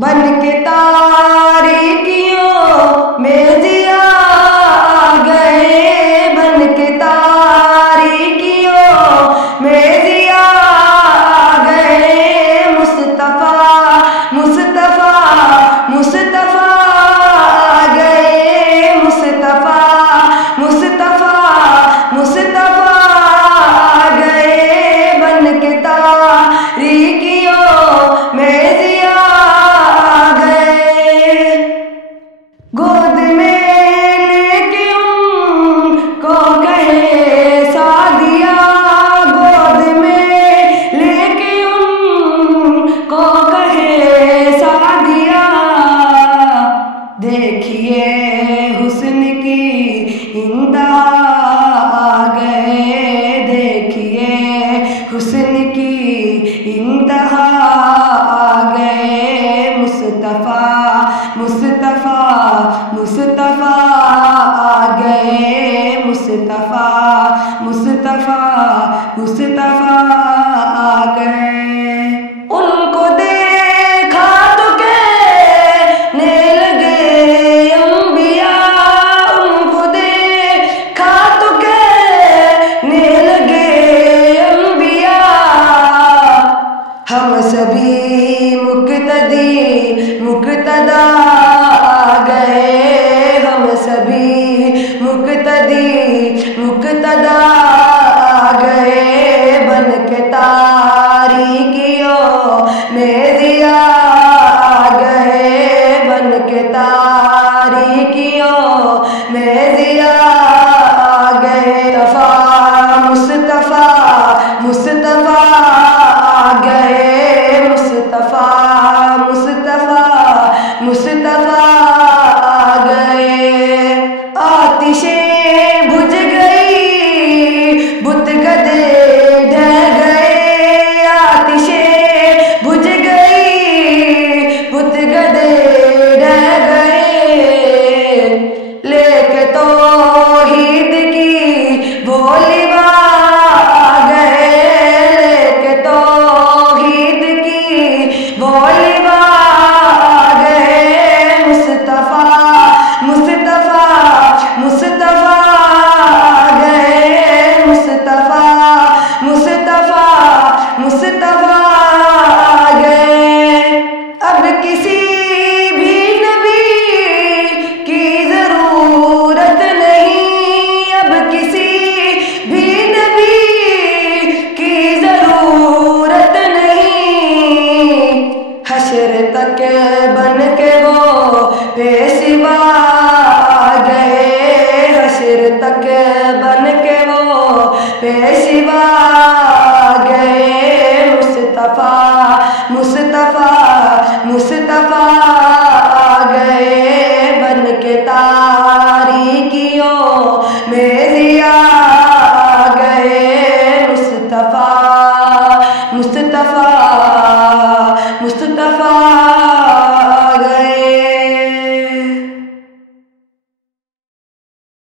बन के तारीकियों में जिया गए, बन के तारीकियों में जिया गए। मुस्तफा मुस्तफा मुस्तफा गए, मुस्तफा मुस्तफा मुस्तफा गए, बन के तारीकियों में जिया गए। गोद में लेके उनको कहे सादिया, गोद में लेके उनको कहे सादिया। देखिए हुस्न की इंतहा आ गए, देखिए हुस्न की इंतहा आ गए। मुस्तफा मुस्तफा मुस्तफा आ गए, मुस्तफा मुस्तफा मुस्तफा आ गए। उनको देखा तो कहने लगे अंबिया, उनको देखा तो कहने लगे अंबिया। हम सभी मुक्तदी मुक्तदा आ गए, हम सभी मुक्तदी मुक्तदा आ गए। बन के तारीकियों में जिया गए, बन के तारीकियों में जिया गए। मुस्तफा मुस्तफा आ गए, मुस्तफा मुस्तफा मुस्तफा आ गए। आतिशें बुझ गई, बुत गदे ढह गए, आतिशें बुझ गई, बुत गदे ढह गए। लेके तौहीद की वो लिवा आ गए, लेके तौहीद की वो लिवा आ गए। मुस्तफा मुस्तफा मुस्तफा आ गए, मुस्तफा मुस्तफा मुस्तफा आ गए। अब किसी भी नबी की जरूरत नहीं, अब किसी भी नबी की जरूरत नहीं। हश्र तक बन के वो पेशवा आ गए, हश्र तक बन के वो पेशवा आ गए। मुस्तफा मुस्तफा मुस्तफा आ गए, बन के तारीकियों में जिया गए। मुस्तफा मुस्तफा मुस्तफा